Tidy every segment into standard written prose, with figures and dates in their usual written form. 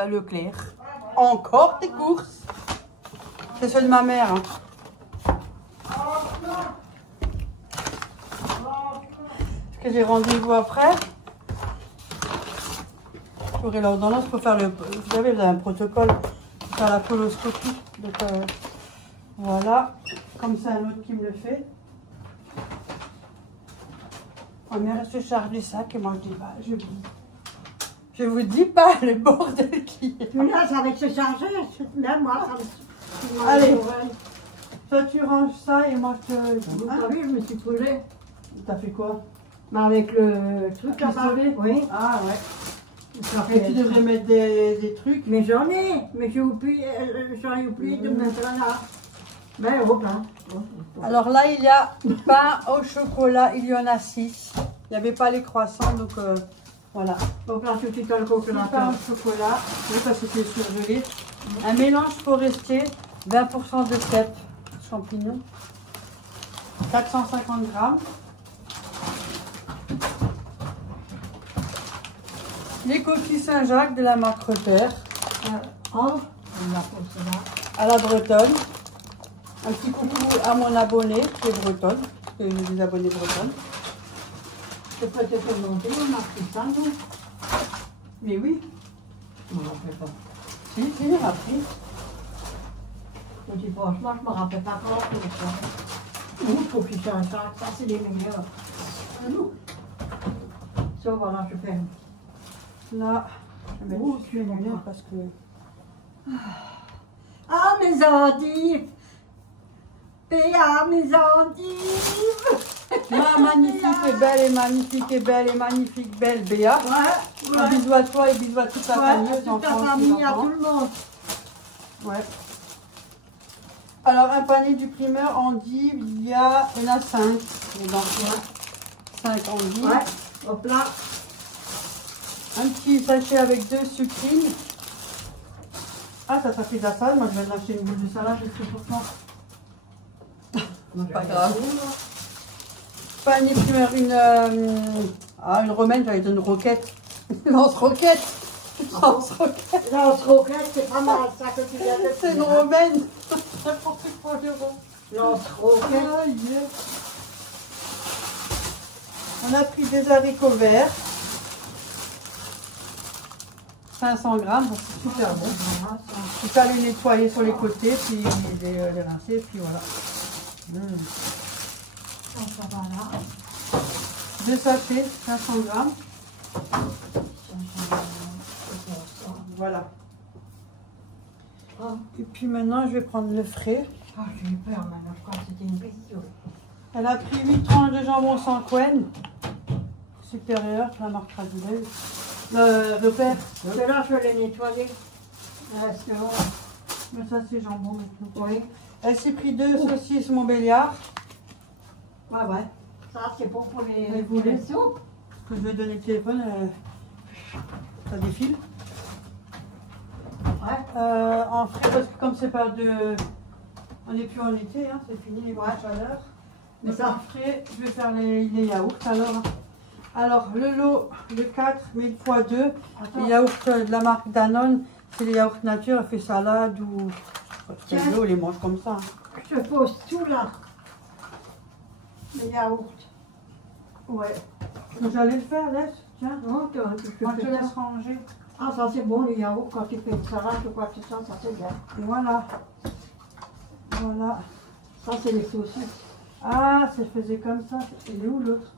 bah, Leclerc. Encore des courses. C'est ceux de ma mère. Hein. Parce que j'ai rendez-vous après. J'aurai l'ordonnance pour faire le... Vous savez, vous avez un protocole pour faire la coloscopie. Donc voilà. Comme c'est un autre qui me le fait. Ma mère elle se charge du sac et moi je dis bah je vous dis pas le bordel qui est. Là, ça va se charger, même moi, ça me... Allez, toi tu ranges ça et moi je te... Vous savez, je me suis brûlée. T'as fait quoi? Mais avec le truc là-bas. Oui. Ah ouais. Et tu devrais mettre des trucs. Mais j'en ai, mais j'ai oublié de mettre là. Ben hop là. Alors là, il y a pain au chocolat, il y en a 6. Il n'y avait pas les croissants, donc voilà. Hop là, tout de suite le chocolat. Pain au chocolat, oui, parce que c'est surgelé. Un mélange forestier, 20% de cèpe, champignons, 450 grammes. Les coquilles Saint-Jacques de la marque Reuter. À la bretonne. Un petit coucou à mon abonné qui est bretonne, parce que j'ai des abonnés bretonnes. C'est peut-être monté, on a pris ça, non? Mais oui. Je ne me rappelle pas. Si, j'ai appris. Je dis franchement, je ne me rappelle pas comment on fait ça. Nous, pour qu'ils changent ça, c'est les meilleurs. Nous. Ça, voilà, je fais. Là, je vais mettre juste les lunettes parce que... Ah, mes endives! Béa, mes endives! Ma magnifique et belle et magnifique et belle et magnifique belle Béa. Ouais, Un bisou à toi et bisou à toute ta famille. à toute ta famille, à tout le monde. Ouais. Alors, un panier du primeur endive, il y en a 5. Donc, 5 endives. Ouais, hop là. Un petit sachet avec 2 sucrines. Ah, ça fait de la salade. Moi, je vais lâcher une boule de salade. Je sais pourquoi. Pas grave. Panier primeur, une romaine, j'allais dire une roquette. Lance-roquette. Lance-roquette. Lance-roquette, c'est pas mal ça que tu viens de dire. C'est une romaine. N'importe quoi, Lance-roquette. Ah, yeah. On a pris des haricots verts. 500 grammes, donc c'est super bon. Il fallait les nettoyer sur les côtés, puis les rincer, puis voilà. Ça va là. 2 sachets, 500 grammes. Voilà. Et puis maintenant, je vais prendre le frais. Ah, j'ai eu peur maintenant, je crois que c'était une bêtise. Elle a pris 8 tranches de jambon sans couenne. Supérieur, la marque traditionnelle. Repère. Ceux-là, je vais les nettoyer. Mais ça, c'est jambon maintenant. Oui. Elle s'est pris 2 saucisses Montbéliard. Ouais, ouais. Ça, c'est bon pour les Parce soupes. que je vais donner le téléphone, ça défile. Ouais. En frais, parce que comme c'est pas de... On n'est plus en été, hein, c'est fini les grosses chaleurs. Mais ça, en frais, je vais faire les yaourts alors. Alors, le lot, le 4, 1000 x 2, les yaourts de la marque Danone, c'est les yaourts nature, elle fait salade ou... on les mange comme ça. Hein. Je pose tout là. Les yaourts. Ouais. J'allais le faire, laisse. Tiens. Non, Moi, je te laisse ranger. Ah, ça c'est bon, les yaourts, quand tu fais une salade ou quoi que ce soit, ça c'est bien. Voilà. Voilà. Ça, c'est les saucisses. Ah, ça faisait comme ça. Il est où l'autre?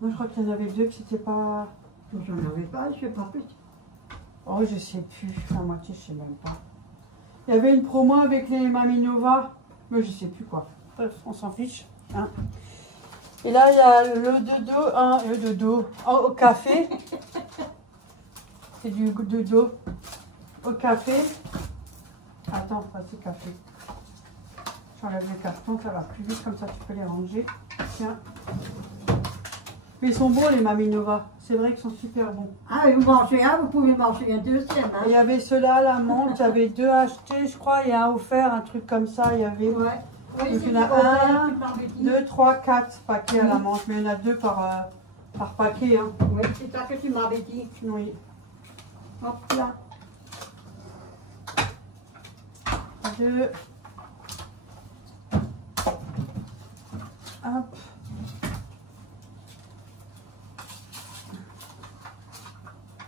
Moi, je crois qu'il y en avait 2 que c'était pas... J'en avais pas, je sais pas plus. Oh, je sais plus. La moitié, je sais même pas. Il y avait une promo avec les Maminova, mais je sais plus quoi. Bref, on s'en fiche. Hein. Et là, il y a le dodo au café. C'est du dodo au café. Attends, ça c'est café. J'enlève les cartons, ça va plus vite, comme ça tu peux les ranger. Tiens. Mais ils sont bons les Maminova. C'est vrai qu'ils sont super bons. Ah, vous mangez un, vous pouvez manger un deuxième. Hein. Il y avait ceux-là à la menthe, il y avait 2 achetés, je crois, et un offert, un truc comme ça. Il y avait. Ouais. Oui, donc il y en a 1, 2, 3, 4 paquets à la menthe, mais il y en a 2 par Par paquet, hein. Oui, c'est ça que tu m'avais dit. Oui. Hop là. 2. Hop.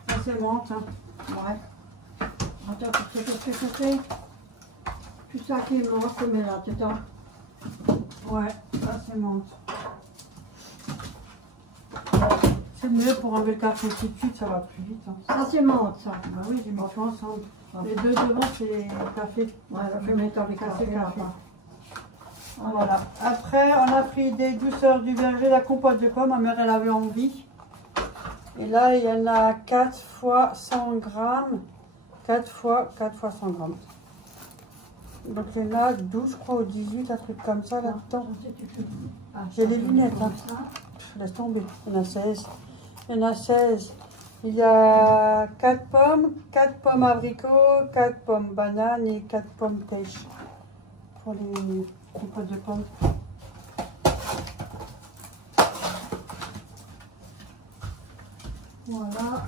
Ça c'est menthe, hein. Ouais. Attends, qu'est-ce que je fais? Tout ça qui est mort, je mets là-dedans. Ouais, ça c'est menthe. C'est mieux pour enlever le carton tout de suite, ça va plus vite. Hein. Ça, c'est menthe, ça. Bah oui, j'ai mis tout ensemble. Les deux devant, c'est café. Ouais, je vais mettre dans les Café, cafés café. là-bas. Voilà. Après, on a pris des douceurs du verger, la compote de pommes. Ma mère, elle avait envie. Et là, il y en a 4 fois 100 grammes. 4 fois 100 grammes. Donc, il y en a 12, je crois, ou 18, un truc comme ça là-dedans. J'ai les lunettes, hein. Pff, laisse tomber. Il y en a 16. Il y en a 16. Il y a 4 pommes abricots, 4 pommes bananes et 4 pommes pêche. Pour les compotes de pommes. Voilà.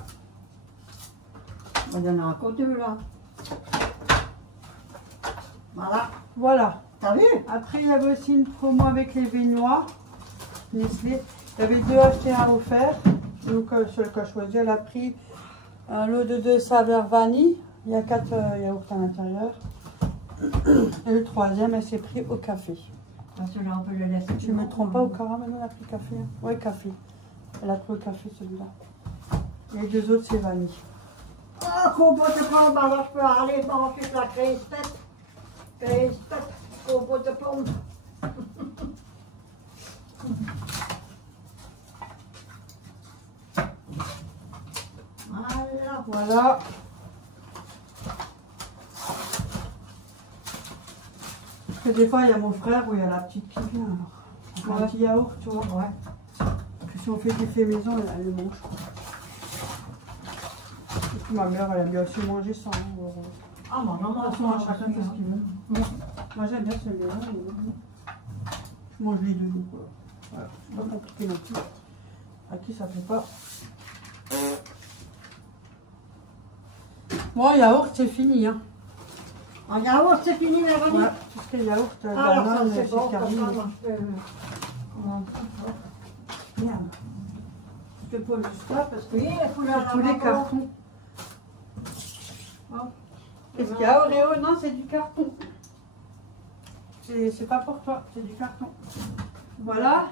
Il y en a encore 2 là. Voilà. Voilà. T'as vu? Après, il y avait aussi une promo avec les baignoires Nestlé. Il y avait 2 achetés, 1 offert. Donc, celui que je choisi, elle a pris un lot de 2 saveurs vanille. Il y a 4 yaourts à l'intérieur. Et le troisième, elle s'est pris au café. Celui-là, on peut le laisser. Je ne me trompe pas, au caramel, elle a pris café. Hein. Oui, café. Elle a pris au café, celui-là. Et les 2 autres, c'est vanille. Ah, compote de pommes, alors je peux aller manger de la crêpette. Crêpette, compote de pommes. Voilà. Voilà. Parce que des fois, il y a mon frère ou il y a la petite qui vient. Alors. Un petit yaourt, tu vois. Ouais. Que si on fait des faits maison, elle le mange. Et puis ma mère, elle aime bien aussi manger sans. Ah, non, non, De toute façon, chacun fait ce qu'il veut. Moi, j'aime bien celui-là. Je mange les deux. Donc, voilà. C'est pas compliqué non plus. À qui ça fait pas. Bon, yaourt, c'est fini. Hein. En yaourt, c'est fini, mais Rémi. Ouais, tout ce qui est yaourt, Alors, ça, banane, c'est bon, terminé. comme ça, moi, je peux... Merde. Je te pose juste là parce que Oui, il faut c'est tous les cartons. Qu'est-ce qu'il y a, Oreo? Non, c'est du carton. C'est pas pour toi, c'est du carton. Voilà.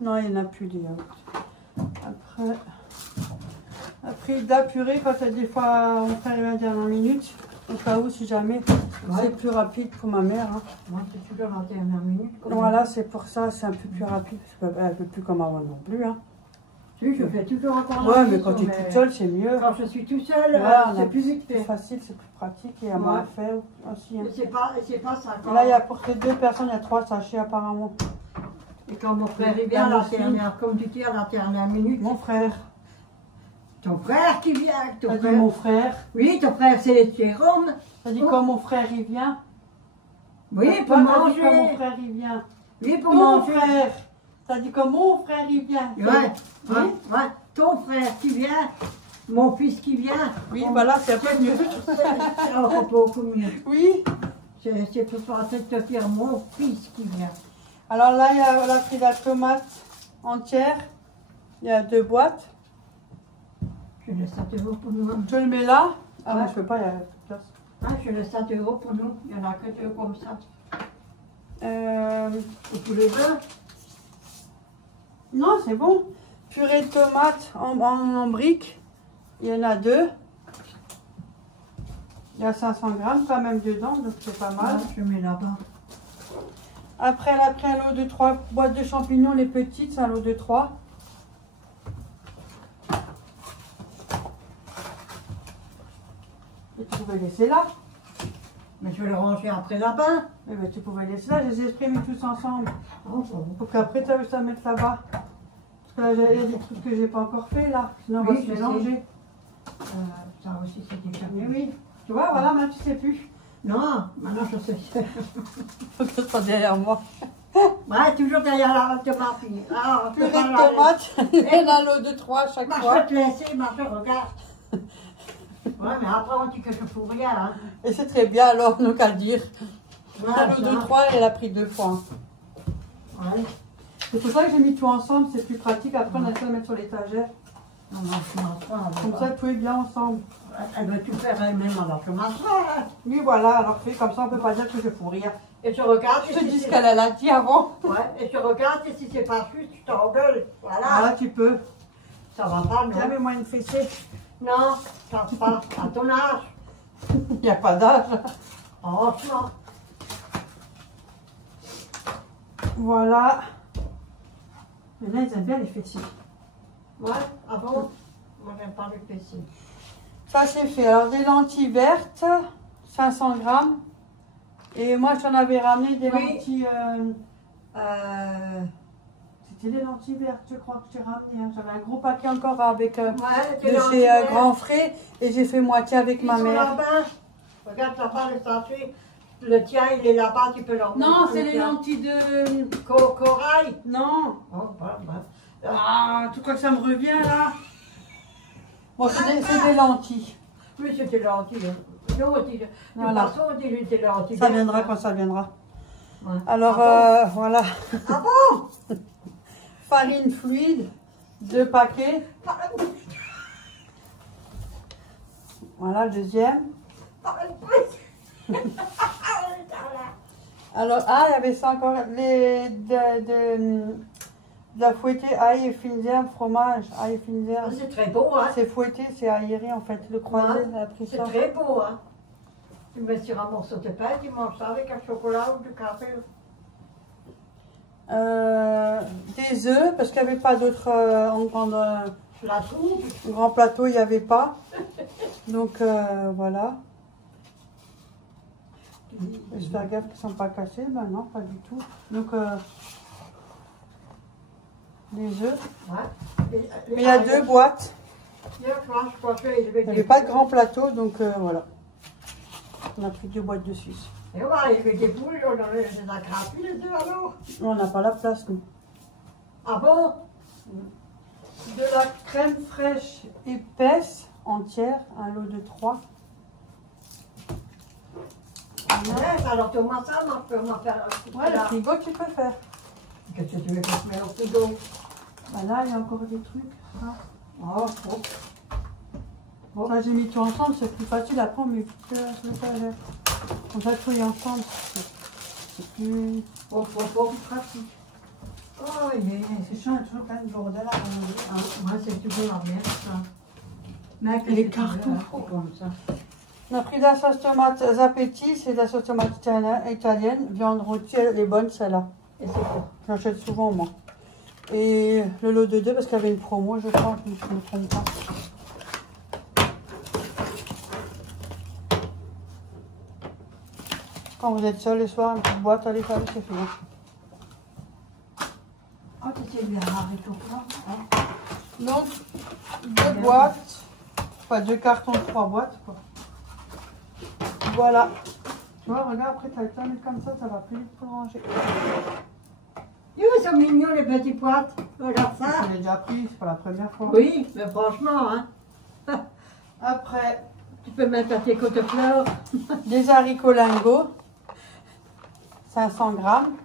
Non, il n'y en a plus des yaourts. Après de la purée, quand des fois on fait la dernière minute, au cas où, si jamais, c'est plus rapide pour ma mère. Hein. Moi, c'est toujours la dernière minute. Voilà, c'est pour ça, c'est un peu plus rapide. Parce qu'elle ne peut plus comme avant non plus. Hein. Oui, je fais toujours encore Ouais, mais quand tu es toute seule, c'est mieux. Quand je suis toute seule, Ouais, c'est plus vite C'est fait. plus facile, c'est plus pratique et à moins faire aussi. Hein. Et c'est pas ça. Et là, il y a pour ces 2 personnes, il y a 3 sachets apparemment. Et quand mon frère est bien à la dernière, comme tu dis, à la dernière minute. Mon frère. Ton frère qui vient. Ton T'as dit frère. mon frère. Oui, ton frère, c'est Jérôme. T'as dit quand mon frère il vient. Oui, Toi, pour t'as dit quand mon manger. frère il vient. Oui, pour Mon manger. frère. T'as dit quand mon frère il vient. Ouais, Oui. ouais. Ton frère qui vient, mon fils qui vient. Oui, voilà, c'est un peu mieux. C'est encore beaucoup mieux. Oui. C'est pour toi de te dire mon fils qui vient. Alors là, il y a la pris la tomate entière. Il y a 2 boîtes. Je laisse ça €. Pour nous. Je le mets là. Ah, Ouais. mais je peux pas, il y a plus de place. Ah, je laisse ça € pour nous. Il n'y en a que 2 comme ça. Et tous les deux. Non, c'est bon. Purée de tomates en briques. Il y en a 2. Il y a 500 grammes quand même dedans, donc c'est pas mal. Ouais, je mets là-bas. Après, elle a pris un lot de 3 boîtes de champignons, les petites, c'est un lot de 3. Et tu pouvais laisser là. Mais je vais le ranger après là-bas. Eh ben, tu pouvais laisser là, je les ai exprimés tous ensemble. Oh, bon. Pour qu'après, tu as juste à mettre là-bas. Parce que là, il y a des trucs que j'ai pas encore fait là. Sinon, on Oui, va se je sais. mélanger. Ça aussi, c'est déjà Mais mieux. oui. Tu vois, voilà, maintenant tu sais plus. Non, maintenant je sais. Faut que ce soit derrière moi. Ouais, toujours derrière la tomate. Ah, Purée de tomates, il y en a l'eau de 3 à chaque je fois. vais te laisser, ma soeur, regarde. Ouais, mais après, on dit que je fous rien. Hein. Et c'est très bien alors, donc qu'à dire. Ouais, L'eau de 3, elle a pris 2 fois. Ouais. C'est pour ça que j'ai mis tout ensemble, c'est plus pratique. Après, on a fait à mettre sur l'étagère. Non, non, je mange pas. Comme ça, tout est bien ensemble. Elle doit tout faire elle-même alors que ma soeur. Oui, voilà, alors fait comme ça, on peut pas dire que je fous rien. Et tu regardes. Je te dis ce qu'elle a dit avant. Ouais, et tu regardes et si c'est pas juste, tu t'engueules. Voilà. Voilà, tu peux. Ça va pas, non? Tiens, mets-moi une fessée. Non, ça pas. À ton âge. Il n'y a pas d'âge. Franchement. Voilà. Mais là, ils aiment bien les fessiers. Ouais, avant, moi j'aime pas les fessiers. Ça, c'est fait. Alors, des lentilles vertes, 500 grammes. Et moi, j'en avais ramené des Oui. lentilles... C'était des lentilles vertes, je crois que j'ai ramené. Hein. J'avais un gros paquet encore avec Ouais, de chez Grand Frais. Et j'ai fait moitié avec ma mère. Là-bas. Regarde là-bas le sachet. Le tien, il est là-bas, tu peux l'emmener. Non, c'est les lentilles de... Corail. Non. Oh, bah. Ah, tu crois que ça me revient là? Bon, c'est des lentilles. Oui, c'était lentilles. Non, de toute Voilà. façon, on dit des lentilles. Ça viendra quand ça viendra. Ouais. Alors, voilà. Ah bon? Farine fluide, 2 paquets. Voilà, le deuxième. Alors, il y avait ça encore. De la fouettée, ail et fines herbes, fromage, ail et fines herbes. C'est très beau, hein? C'est fouetté, c'est aéré en fait. Le croisé, Ouais. elle a pris C'est ça. très beau, hein? Tu mets sur un morceau de pain, tu manges ça avec un chocolat ou du café. Des œufs, parce qu'il n'y avait pas d'autres La soupe. grand plateau, il n'y avait pas. Donc voilà. J'espère gaffe qu'ils ne sont pas cassés. Ben non, pas du tout. Donc les œufs. Ouais. Mais il y a 2 boîtes. Il n'y avait pas de grand plateau, donc voilà. On a pris 2 boîtes de Suisse. Et on va aller avec des poules, on en a des gratuits les deux alors. On n'a pas la place, nous. Ah bon? De la crème fraîche épaisse entière, un lot de 3. Ouais, alors Thomas, ça, moi je peux m'en faire un petit peu Ouais, le là. frigo, tu peux faire. Qu'est-ce que tu veux que je mette au frigo? Ben là, il y a encore des trucs. Ça, Oh, oh. ça j'ai mis tout ensemble, c'est plus facile après, mais plus que sur l'étagère. Comme ça, tout est ensemble. C'est plus Oh. pratique. Oh, yeah. C'est chiant, il y a toujours plein de bordel à ranger. Ah, moi, c'est toujours la merde, ça. Mais Les qu'est-ce que tu cartons. veux, hein, c'est comme ça. On a pris de la sauce tomate Zapetti, c'est de la sauce tomate italienne. Viande rôtie, elle est bonne celle-là. Et c'est tout. J'achète souvent moi. Et le lot de 2 parce qu'il y avait une promo, je crois, je ne me trompe pas. Quand vous êtes seul le soir, une petite boîte, allez faire, c'est fini. Oh, tu sais bien, arrête au fond, hein. Donc, 2 boîtes, enfin 2 cartons de 3 boîtes, quoi. Voilà. Tu vois, regarde, après, tu as le temps de mettre comme ça va plus vite pour ranger. Ils sont mignons les petits poîtes. Regarde ça. Je l'ai déjà pris, c'est pas la première fois. Oui, mais franchement, hein. Après, Tu peux mettre à tes côtes fleurs. des haricots lingots, 500 grammes.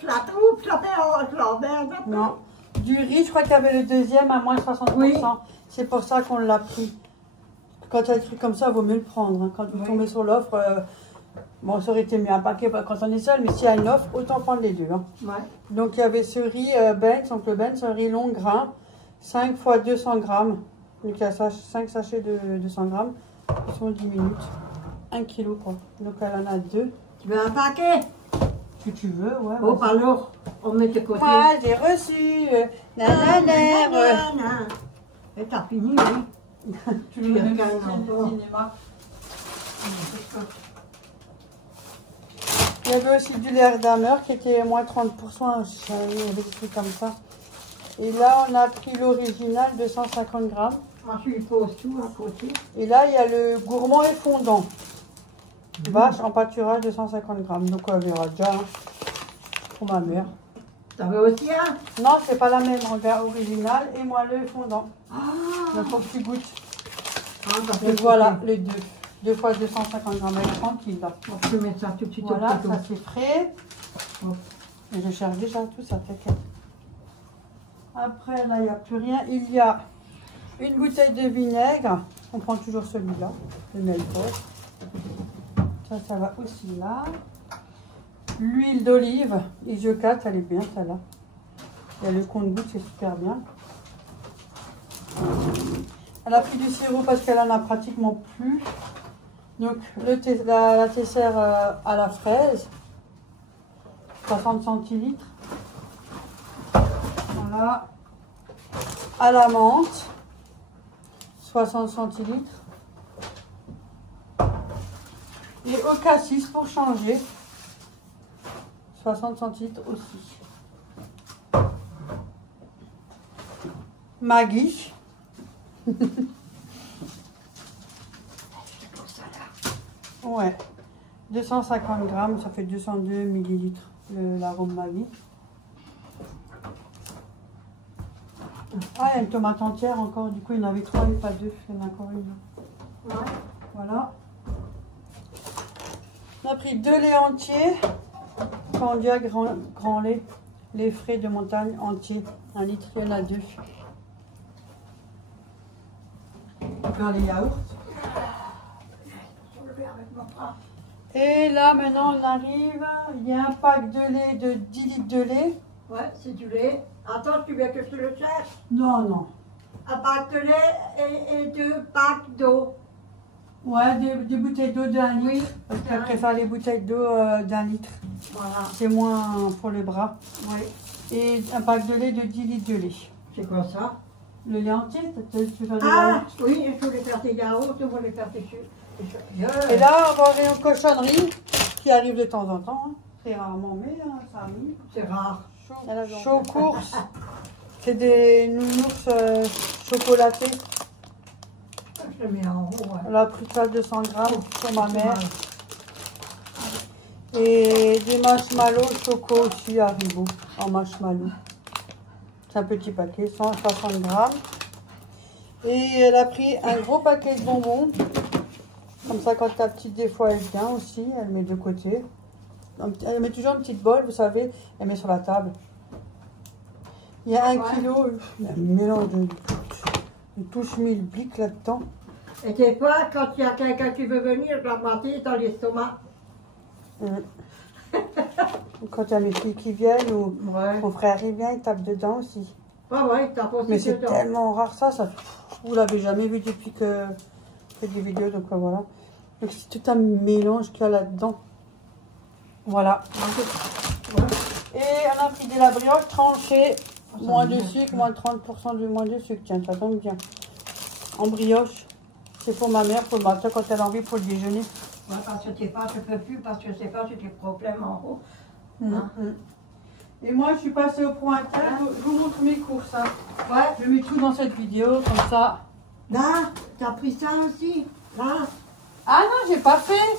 Je la trouve, je l'emmerde. Non. Du riz, je crois qu'il y avait le deuxième à moins 60%. Oui. C'est pour ça qu'on l'a pris. Quand il y a des trucs comme ça, il vaut mieux le prendre. Hein. Quand vous Oui. tombez sur l'offre, bon, ça aurait été mieux un paquet quand on est seul, mais s'il y a une offre, autant prendre les 2. Hein. Ouais. Donc il y avait ce riz Benz, donc le Benz, un riz long grain, 5 x 200 grammes. Donc il y a 5 sachets de 200 grammes, qui sont 10 minutes. 1 kg quoi. Donc elle en a 2. Tu veux un paquet? Si tu veux, ouais. Oh, vas-y. alors, on met de côté. Moi, j'ai reçu. Nanana. Et t'as fini, oui. Tu veux veux même même pas au cinéma. Il y avait aussi du lait d'Hammer qui était moins 30%. Il y avait des trucs comme ça. Et là, on a pris l'original, 250 grammes. Moi, je lui pose tout à côté. Et là, il y a le gourmand et fondant. Vache en pâturage, 250 grammes. Donc, on verra déjà. Hein. pour ma mère. T'en veux aussi un? Non, c'est pas la même, regarde, original, et moi le fondant. Ah, Donc faut que tu goûtes. ça fait Donc voilà, les deux. 2 fois 250 grammes, elle est tranquille là. On peut mettre ça tout de suite Voilà, au plateau. ça c'est frais. Oh. Et je cherche déjà tout ça, t'inquiète. Après, là, il n'y a plus rien. Il y a une bouteille de vinaigre. On prend toujours celui-là, le Melfort. Ça va aussi là. L'huile d'olive, Isio4, elle est bien, celle-là. Il y a le compte-gouttes, c'est super bien. Elle a pris du sirop parce qu'elle en a pratiquement plus. Donc, la tessère à la fraise, 60 centilitres. Voilà. À la menthe, 60 centilitres. Et au cassis pour changer, 60 centilitres aussi. Maggi. Ouais. 250 grammes, ça fait 202 millilitres l'arôme Maggi. Ah, il y a une tomate entière encore, du coup il y en avait 3 et pas 2, il y en a encore une. Ouais. Voilà. On a pris 2 laits entiers, Candia grand lait, lait frais de montagne entier, 1 litre, il y en a 2. Encore les yaourts. Et là maintenant on arrive, il y a un pack de lait de 10 litres de lait. Ouais, c'est du lait. Attends, tu veux que je te le cherche? Non, non. Un pack de lait et 2 packs d'eau. Ouais, des bouteilles d'eau d'1 litre. Oui. Parce qu'elle préfère les bouteilles d'eau d'1 litre. Voilà. C'est moins pour les bras. Oui. Et un pack de lait de 10 litres de lait. C'est quoi ça? Le lait entier, tu fais des Ah, yaourts. oui, je voulais faire des yaourts, je voulais faire des Et là, on va avoir une cochonnerie qui arrive de temps en temps. Hein. Très rarement, mais ça arrive. C'est rare. Chaud course. C'est des nounours chocolatés. Je le mets en haut. Ouais. Elle a pris ça 200 grammes pour ma mère. Et des marshmallows choco aussi à Haribo, en marshmallow. C'est un petit paquet, 160 grammes. Et elle a pris un gros paquet de bonbons. Comme ça, quand la petite, des fois, elle vient aussi, elle met de côté. Elle met toujours une petite bol, vous savez, elle met sur la table. Il y a 1 kilo, un mélange de touche mille blics là-dedans. Et des fois, quand il y a quelqu'un qui veut venir, je dois mentir dans l'estomac. Quand il y a mes filles qui viennent ou Ouais. mon frère il vient, il tape dedans aussi. Ouais, t'as pas Mais c'est dedans. tellement rare ça, vous l'avez jamais vu depuis que je fais des vidéos, donc voilà. Donc c'est tout un mélange qu'il y a là-dedans. Voilà. Ouais. Et on a pris de la brioche tranchée, moins de sucre, moins de 30% de moins de sucre. Tiens, ça tombe bien. En brioche, c'est pour ma mère, pour le matin quand elle a envie pour le déjeuner. Ouais, parce que pas, je peux plus, parce que c'est pas, j'ai des problèmes en haut. Et moi, je suis passée au point Inter. Je vous montre mes courses. Hein. Ouais. Je mets tout dans cette vidéo, comme ça. Là, t'as pris ça aussi? Là. Ah non, j'ai pas fait.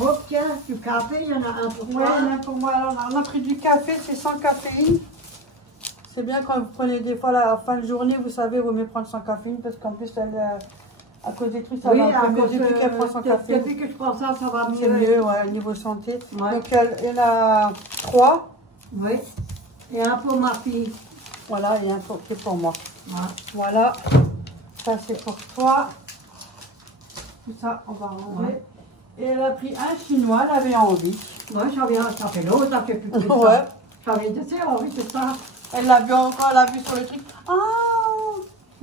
Oh, tiens, du café, il y en a un pour Ouais, toi. il y en a pour moi. Alors, on a pris du café, c'est sans caféine. C'est bien quand vous prenez des fois la fin de journée, vous savez, vous mieux prendre sans caféine parce qu'en plus, elle, à cause des trucs, ça Oui, va un peu mieux cause depuis qu'elle prend sans caféine. depuis que je prends ça, ça va mieux. C'est mieux, ouais, niveau santé. Ouais. Donc, il y en a 3. Oui. Et un pour ma fille. Voilà, et un c'est pour moi. Ouais. Voilà. Ça, c'est pour toi. Tout ça, on va ranger. Ouais. Et elle a pris un chinois, elle avait envie. Ouais, ça fait longtemps que plus pris ça. Ouais. J'avais dit, envie de ça. Elle l'a vu encore, elle a vu sur le truc. Ah,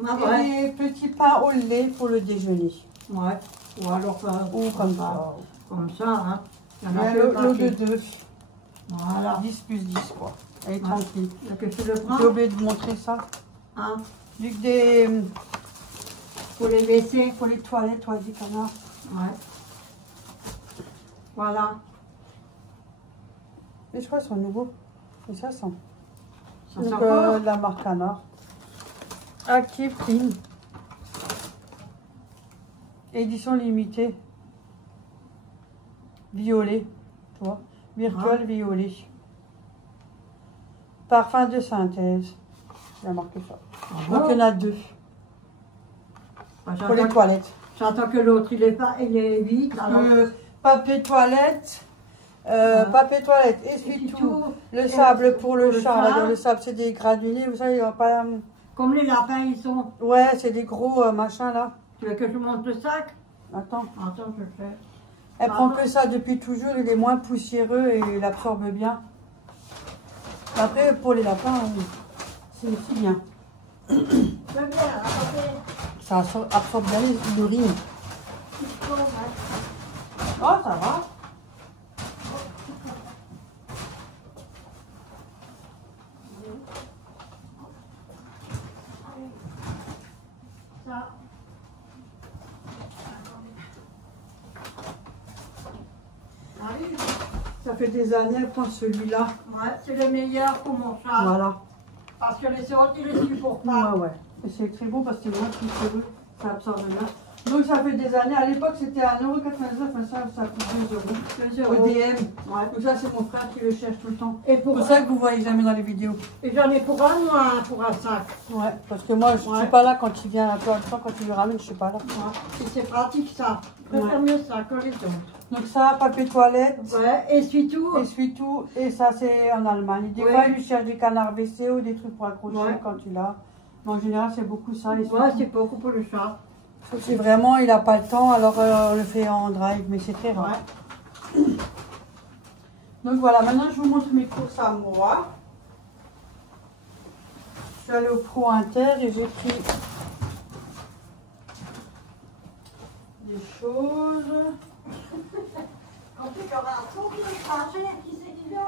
Ah, et ouais. des petits pains au lait pour le déjeuner. Ouais. Ou alors, Ou comme ça. Comme ça, hein. Il y en Et a l'eau deux de paquets. 2. Voilà. 10 plus 10, quoi. Elle est Ouais. tranquille. Donc, tu le prends. J'ai oublié de vous montrer ça. Hein, Vu que des. pour les WC. Pour les toilettes, toi, dit canard. Ouais. Voilà. Mais je crois qu'ils sont nouveaux. Et ça sent. Ça Donc, sent quoi? la marque Canard. Active Clean. Édition limitée. Violet. Tu vois. Virtual violet. Parfum de synthèse. Il a marqué ça. Donc il y en a 2. Pour les toilettes. J'entends que l'autre, il est 8. Papier toilette. Papier toilette, essuie-tout. Le sable pour le chat. Le sable, c'est des granulés. Vous savez, il n'y a pas... Comme les lapins, ils sont. Ouais, c'est des gros machins là. Tu veux que je monte le sac? Attends. Attends, je fais. Elle prend que ça depuis toujours. Il est moins poussiéreux et il absorbe bien. Après, pour les lapins, c'est aussi bien. Ça absorbe bien l'urine. Oh, ça va. Ça fait des années, elle prend celui-là. Ouais, c'est le meilleur pour mon chat. Voilà. Parce que les autres, ils les supportent pas. Ouais, ouais. Et c'est très bon parce que c'est moins poussiéreux. Ça absorbe bien. Donc ça fait des années. À l'époque, c'était à 1,99 €. Mais ça coûte 2 €. Au DM. Ouais. Donc ça, c'est mon frère qui le cherche tout le temps. Et pour ça que vous voyez jamais dans les vidéos. Et j'en ai pour un, moi, pour un sac. Ouais, parce que moi, je ne suis pas là quand il vient un peu en temps. Quand il le ramène, je ne suis pas là. Ouais. Et c'est pratique, ça. Je préfère mieux ça que les autres. Donc ça, papier toilette. Ouais, essuie-tout. Essuie-tout. Et ça, c'est en Allemagne. Des fois, il lui cherche des canards WC ou des trucs pour accrocher quand tu l'as. Mais en général, c'est beaucoup ça. Ouais, c'est beaucoup pour le chat. C'est vraiment, il n'a pas le temps, alors on le fait en drive, mais c'est très rare. Ouais. Donc voilà, maintenant je vous montre mes courses à moi. Je suis allée au Pro Inter et j'ai pris des choses. Quand tu auras un tour de cracher, qui s'est dit là,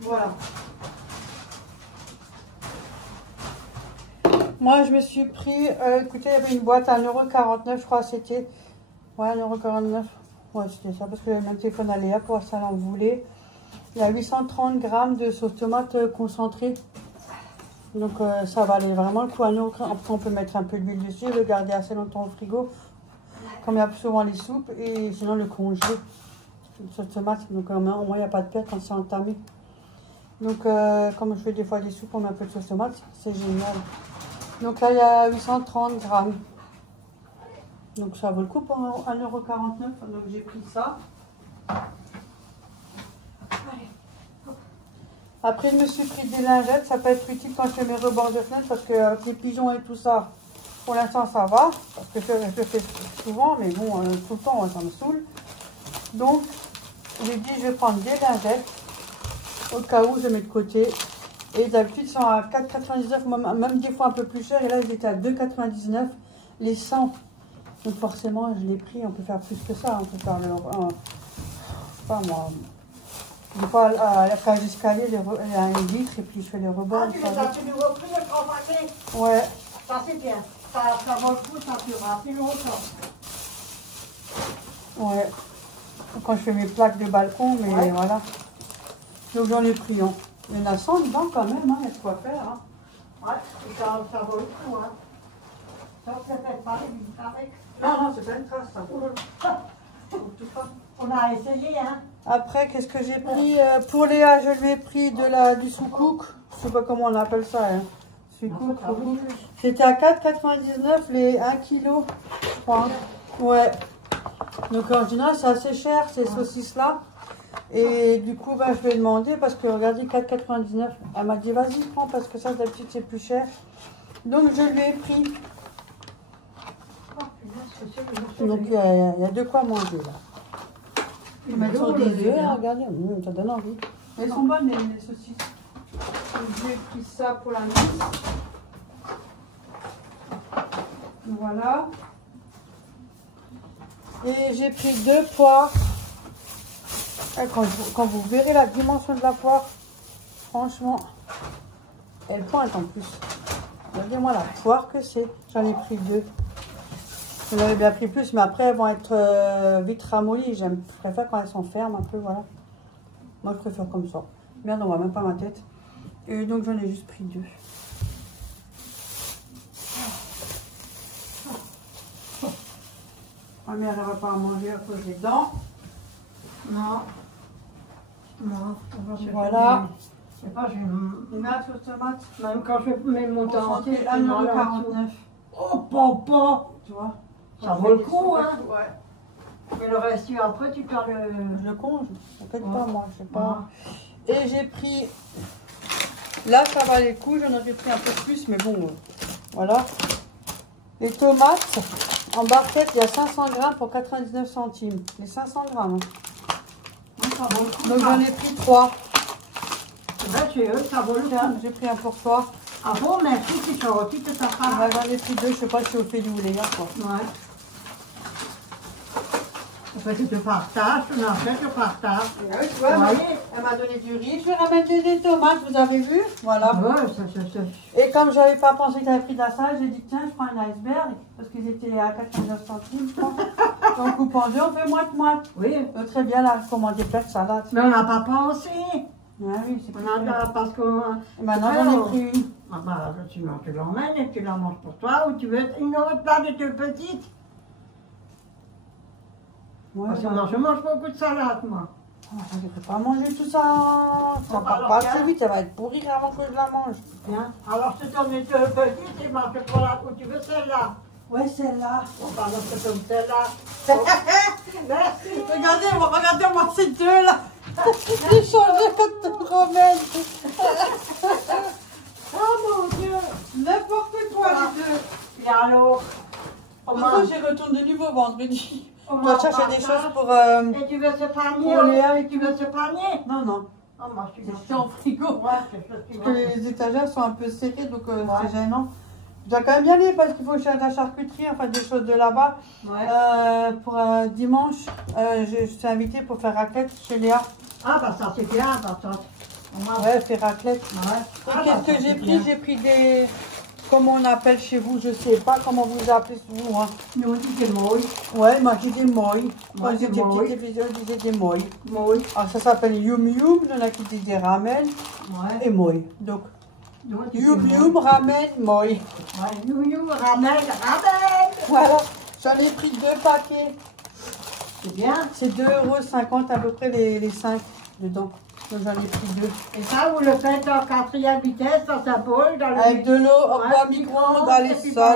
voilà. Moi, je me suis pris, écoutez, il y avait une boîte à 1,49 €, je crois, c'était. Ouais, 1,49 €. Ouais, c'était ça, parce que j'avais mon téléphone à Léa pour ça, elle en voulait. Il y a 830 grammes de sauce tomate concentrée. Donc, ça valait vraiment le coup. Après, on peut mettre un peu d'huile dessus, le garder assez longtemps au frigo, comme il y a souvent les soupes, et sinon le congeler. Une sauce tomate, donc au moins, il n'y a pas de perte quand c'est entamé. Donc, comme je fais des fois des soupes, on met un peu de sauce tomate, c'est génial. Donc là, il y a 830 grammes. Donc ça vaut le coup pour 1,49 €. Donc j'ai pris ça. Après, je me suis pris des lingettes. Ça peut être utile quand je fais mes rebords de fenêtre parce qu'avec les pigeons et tout ça, pour l'instant ça va. Parce que je le fais souvent, mais bon, tout le temps, ça me saoule. Donc, j'ai dit, je vais prendre des lingettes. Au cas où, je mets de côté. Et d'habitude, ils sont à 4,99 €, même des fois un peu plus cher. Et là, ils étaient à 2,99 € les 100. Donc forcément, je l'ai pris. On peut faire plus que ça. On peut faire le... je sais pas moi. Des fois, à la cage d'escalier, il y a un litre et puis je fais les rebords. Ah, tu les as toujours repris le grand paquet? Ouais. Ça, c'est bien. Ça vaut le coup, ça durera plus longtemps. Ouais. Quand je fais mes plaques de balcon, mais voilà. Donc j'en ai pris un. Il y en a 100 dedans quand même, hein, il y a de quoi faire. Hein. Ouais, et ça vaut le coup. Hein. Donc ça fait pas les billes avec. Non, c'est pas une trace, ça. On a essayé, hein. Après, qu'est-ce que j'ai pris pour Léa, je lui ai pris du sous-cook. Je sais pas comment on appelle ça. Hein. Sous-cook. C'était à 4,99 € les 1 kg, je crois. Ouais. Donc en général, c'est assez cher ces saucisses-là. Et du coup, je vais demander parce que regardez, 4,99 €. Elle m'a dit, vas-y, prends parce que ça, d'habitude, c'est plus cher. Donc, je lui ai pris. Donc, il y a de quoi manger là. Je vais mettre sur des œufs, regardez, ça donne envie. Elles sont bonnes, les saucisses. Donc, j'ai pris ça pour la mise. Voilà. Et j'ai pris 2 poires. Quand vous verrez la dimension de la poire, franchement, elle pointe en plus. Regardez-moi la poire que c'est. J'en ai pris 2. J'en avais bien pris plus, mais après elles vont être vite ramollies. Je préfère quand elles sont fermes un peu, voilà. Moi je préfère comme ça. Merde, on voit même pas ma tête. Et donc j'en ai juste pris 2. Ma mère n'aura pas à manger à cause des dents. Non. Non, Voilà. Je sais pas, On met la sauce tomate. même quand je mets mon On temps entier, sentait je fais mal à la soupe. 1,49 €. Oh, papa! Tu vois? Ça vaut le coup, hein? Ouais. Mais le reste, après, tu perds le... Je le conge. Ça fait Ouais. pas, moi. Je sais pas. Ouais. Et j'ai pris. Là, ça va les coups. J'en aurais pris un peu plus, mais bon. Voilà. Les tomates. En barquette, il y a 500 grammes pour 99 centimes. Les 500 grammes. Ça vaut le coup. Donc j'en ai pris 3. C'est vrai, chez eux, ça vaut le Tiens, coup. j'ai pris un pour toi. Ah bon, merci, c'est gentil de ta part. Bah, j'en ai pris 2. Je sais pas si Ophélie ou Léa, quoi. Ouais. Après, tu te partages, tu en fait, tu partages. Ah oui, tu vois, elle m'a donné du riz. Je vais ramener des tomates, vous avez vu? Voilà. Ouais, ça. Et comme j'avais pas pensé que tu avais pris de la salade, j'ai dit tiens, je prends un iceberg. Parce qu'ils étaient à 89 centimes, je crois. On coupe en deux, on fait moite-moite. Oui. Très bien, là, commander plein de salade. Mais on n'a pas pensé. Ah oui, c'est On a parce qu'on... Et maintenant, j'en ai pris une. Ah bah, sinon tu l'emmènes et tu la manges pour toi, ou tu veux une autre plat de toute petite. Ouais, Parce que bah, moi, je mange beaucoup de salade, moi. je ne peux pas manger tout ça. Ça Bon, part alors, pas tiens. assez vite, ça va être pourri avant que je la mange. Bien. Alors, je te donne une petite et moi, je prends la où tu veux celle-là. Ouais, celle-là. Bon, bah, alors, je te donne celle-là. Merci. Regardez, moi, ces deux-là. J'ai changé quand tu me ramènes. Oh mon Dieu. N'importe quoi, les deux. Et alors, Pour ça, j'y retourne de nouveau vendredi. on Tu vas mange chercher pas des ça. choses pour... Et tu veux ce panier pour Léa et tu veux ce panier. Non, non. Oh, moi, je suis C'est en frigo. Ouais, c'est ce que tu Parce que manges. les étagères sont un peu serrées, donc Ouais. c'est gênant. Je dois quand même y aller parce qu'il faut que je fasse de la charcuterie, enfin des choses de là-bas. Ouais. Pour dimanche, je suis invitée pour faire raclette chez Léa. Ah, bah, ça, c'est bien, bah, ça. Moi, Ouais, faire raclette. ouais. Et Ah, bah, qu'est-ce ça, que j'ai c'est pris? bien. J'ai pris des... Comment on appelle chez vous? Je sais pas comment vous appelez vous. Hein. Nous, on dit des moïs. Ouais, moi j'ai des mois. Quand des j'étais mois. petite, les on disait des mois. Moïs. Alors ça s'appelle yum yum, il y en a qui disent des ramen Ouais. et moi. Donc Nous, on dit yum des yum, ramen, moi. Ouais, nous, ramène. Voilà, j'en ai pris 2 paquets. C'est bien. C'est 2,50 € à peu près les 5 dedans. Donc j'en ai pris 2. Et ça, vous le faites en 4e vitesse, dans un bol, dans le... Avec de l'eau, au Ouais, bois micro-ondes, à et puis l'essor.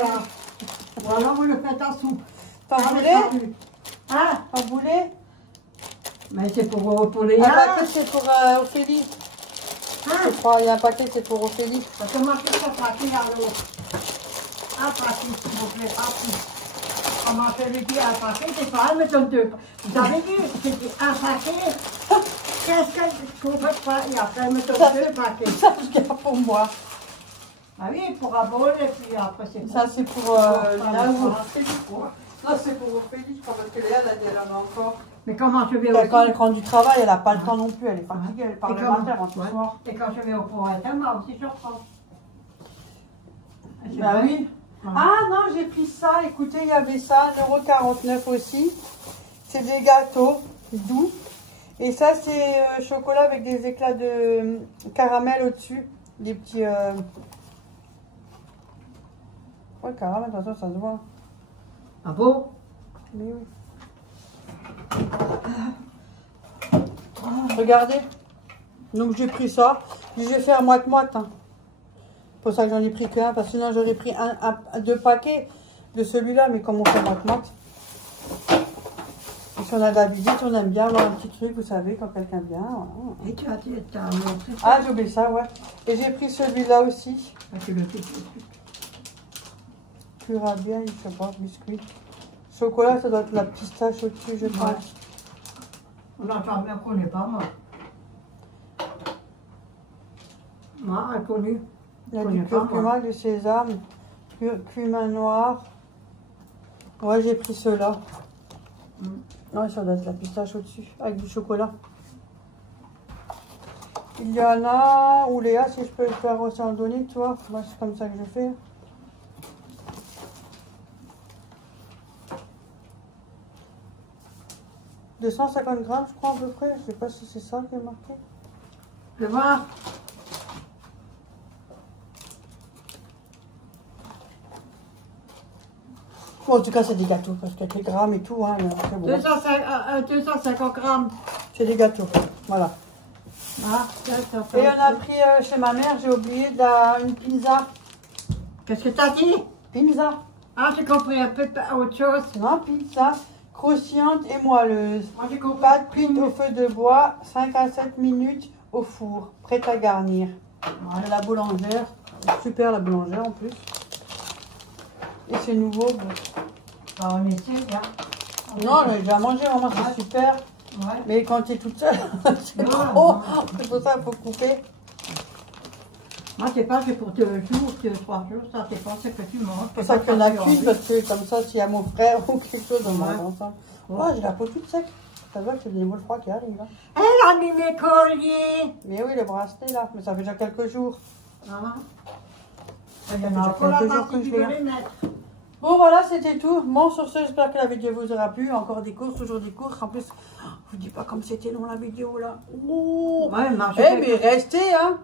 voilà. Ou alors, vous le faites en soupe. T'en Ah, mais voulais? ça pue. Hein? T'en voulais? Mais c'est pour les Un gars. paquet c'est pour Ophélie. Hein? Je crois, il y a un paquet c'est pour Ophélie. Parce que moi, je fais ça paquet à l'eau. Un paquet, s'il vous plaît, un paquet. Comment je lui dis un paquet, c'est pas un, mais comme deux. Vous avez vu, j'ai dit un paquet. Qu'est-ce que je ne trouve pas? Et après, elle me donne Ça, 2 c'est- paquets. Ça je garde pour moi. Ah oui, pour un bol, et puis après, c'est Ça c'est pour Léa ou Ophélie. quoi. Ça c'est pour Ophélie, je crois, parce que Léa elle en a encore. Mais comment je vais Quand elle aussi? rentre du travail, elle n'a pas le temps non plus, elle est fatiguée, elle parle Et le comment- matin, elle rentre le ouais. soir. Et quand je vais au poète, moi aussi, je reprends. C'est Bah vrai? oui. Ouais. Ah non, j'ai pris ça, écoutez, il y avait ça, 1,49 € aussi. C'est des gâteaux doux. Et ça, c'est chocolat avec des éclats de caramel au-dessus. Des petits... Ouais, caramel, attention, ça se voit. Ah bon? Mais oui. Regardez. Donc j'ai pris ça. Je vais faire moite-moite. Hein. C'est pour ça que j'en ai pris qu'un. Parce que sinon j'aurais pris 2 paquets de celui-là. Mais comme on fait moite-moite. Et si on a de la visite, on aime bien avoir un petit truc, vous savez, quand quelqu'un vient. Voilà. Et tu as montré ça? Ah, j'ai oublié ça, ouais. Et j'ai pris celui-là aussi. Ah, tu le fais tout de suite. Plus bien, je sais pas, biscuit. Chocolat, ça doit être la pistache au-dessus, je pense. Ouais. On n'a jamais connu, pas moi. Moi, elle connu. Il y a Connais du pas, moi. curcuma, du sésame, cumin noir. Ouais, j'ai pris ceux-là. Ouais, ça doit être la pistache au-dessus, avec du chocolat. Il y en a, ou Léa, si je peux le faire aussi en donner, tu vois. Moi, c'est comme ça que je fais. « 250 grammes, je crois, à peu près. Je sais pas si c'est ça qui est marqué. Je vais voir. Bon, en tout cas, c'est des gâteaux, parce qu'il y a des grammes et tout. Hein, c'est bon. 250 grammes. C'est des gâteaux, voilà. Ah, Et on a pris chez ma mère, j'ai oublié une pizza. Qu'est-ce que t'as dit? Pizza. Ah, j'ai compris un peu autre chose. Non, pizza. Croustillante et moelleuse. Moi, j'ai compris. Pâte cuite au feu de bois, 5 à 7 minutes au four. Prête à garnir. Voilà la boulangère. Super la boulangère en plus. Et c'est nouveau. Bah, on essaie, hein. Non, j'ai déjà mangé, maman, c'est Ouais. super. Ouais. Mais quand tu es toute seule, c'est Ouais, trop. ouais. C'est pour ça qu'il faut couper. Moi, c'est pas que pour 2 jours, 3 jours, ça dépend ce que tu manges. C'est pour ça qu'il y en a qu'une, parce que comme ça, s'il y a mon frère ou quelque chose, on mange ensemble. Oh, j'ai la peau toute sec. Ça voit que c'est des mots froids qui arrivent. Hein. Elle a mis mes colliers. Mais oui, le bracelet là, mais ça fait déjà quelques jours. Ah. Il y en a a déjà quelques jours que je l'ai. mettre. Bon voilà, c'était tout. Bon, sur ce, j'espère que la vidéo vous aura plu. Encore des courses, toujours des courses. En plus, je vous dis pas comme c'était long la vidéo là. Oh. Ouais, Mais restez, hein,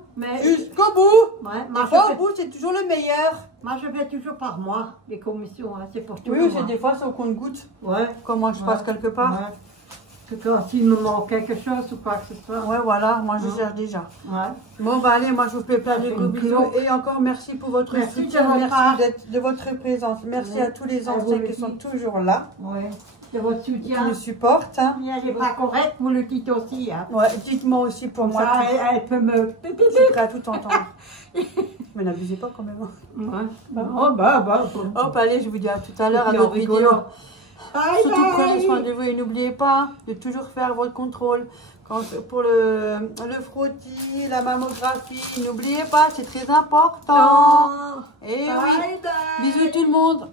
jusqu'au bout. Ouais, Des fois, au bout, c'est toujours le meilleur. moi, je fais toujours par mois les commissions, hein, c'est pour tout. Oui, c'est des fois, c'est au compte-gouttes. Ouais. Comment je passe quelque part. Ouais. Que quand il me manque quelque chose ou quoi que ce soit. Ouais, voilà, moi je cherche déjà. Ouais. Bon, bah allez, moi je vous fais plein de Ça fait gros une bisous. clope. Et encore merci pour votre Merci soutien. de votre part. Merci de votre présence. Merci Oui. à tous les À vous anciens qui aussi. sont toujours là, Ouais. C'est votre qui soutien. nous supportent. Hein. Si elle n'est pas correcte, vous le dites aussi. Hein. Ouais, dites-moi aussi pour Comme moi. ça, elle peut me. Je suis prêt à tout entendre. Mais n'abusez pas quand même. Ouais. Oh, bah. Hop, allez, je vous dis à tout à l'heure à Et puis en notre vidéo. rigolant. Bye Surtout prenez soin bye. de vous et n'oubliez pas de toujours faire votre contrôle. Pour le frottis, la mammographie, n'oubliez pas, c'est très important. Et oui, Bye bye. bisous tout le monde.